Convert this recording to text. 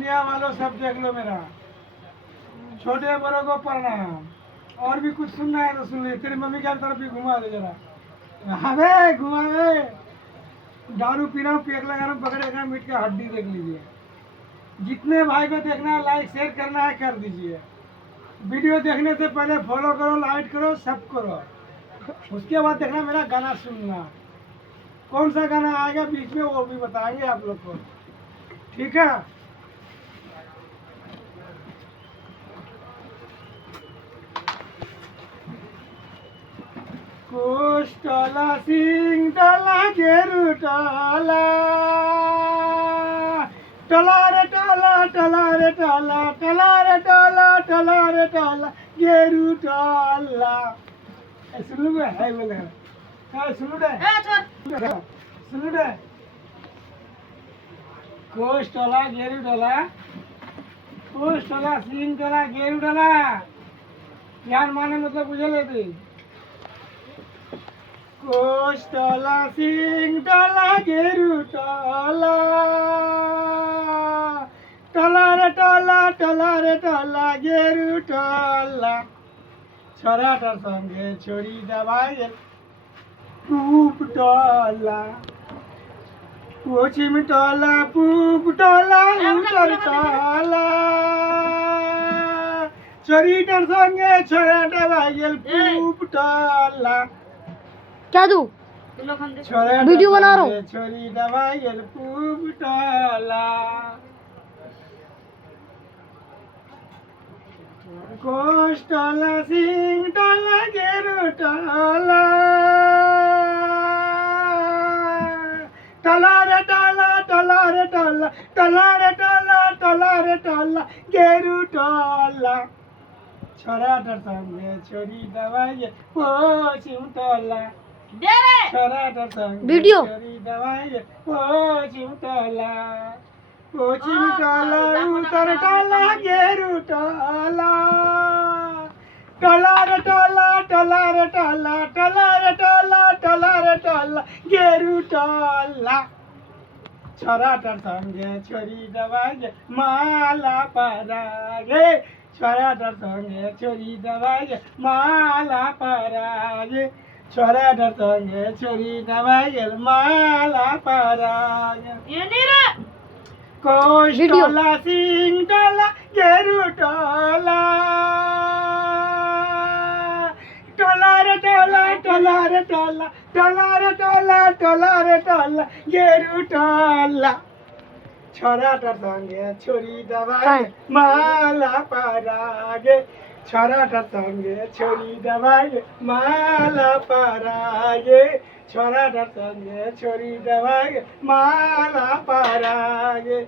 दुनिया वालों सब देख लो मेरा, छोटे बड़ों को प्रणाम। और भी कुछ सुनना है तो सुन ले। तेरी मम्मी की तरफ भी घुमा दे जरा। हाँ घुमा दे। दारू पी रहा हूँ, पेट लगा रहा हूँ, पकड़ेगा मीट का हड्डी देख लीजिए। जितने भाई को देखना है लाइक शेयर करना है कर दीजिए। वीडियो देखने से पहले फॉलो करो, लाइक करो, सब करो। उसके बाद देखना मेरा गाना सुनना। कौन सा गाना आएगा बीच में वो भी बताएंगे आप लोग को, ठीक है। कोष टला सिंह टला गेरु टला, टला रे टला टला रे टला, टला रे टला टला रे टला गेरु टला। सुन लो है बोले है, सुन लो सुन लो। कोष टला गेरु टला, कोष टला सिंह टला गेरु टला। यार माने मतलब बुझे लेते। कोष टला सिंह टला गेरु टला, टला रे टला टला रे टला गेरु टला। छोराटार संगे छोरी दबाई पूप टला, पश्चिम टला पूप टला उत्तर टला। छोरीटार संगे छोरा दबाई पूप टला। क्या दू वीडियो बना रहा हूँ। छोरी दवाई पूप टला। कोष टला सिंह टला गेरु टला, टला रे टला टला रे टला, टला रे टला टला रे टला गेरु टला। छोराटार संगे छोरी दवाई पश्चिम टला, छोराटार संगे वीडियो छोरी दवाई पश्चिम टला। पश्चिम टला उत्तर टला गेरु टला, टला रे टला टला रे टला, टला रे टला टला रे टला गेरु टला। छोराटार संगे छोरी दबाई माला परागे, छोराटार संगे छोरी दबाई माला परागे, छोराटार संगे छोरी दबाई माला परागे। कोष टला सिंह टला गेरु टला, टला रे टला टला रे टला, टला रे टला टला रे टला गेरु टला। छोराटार संगे छोरी दबाई माला परागे, छोराटार संगे छोरी दबाई माला परागे, छोराटार संगे छोरी दबाई माला परागे।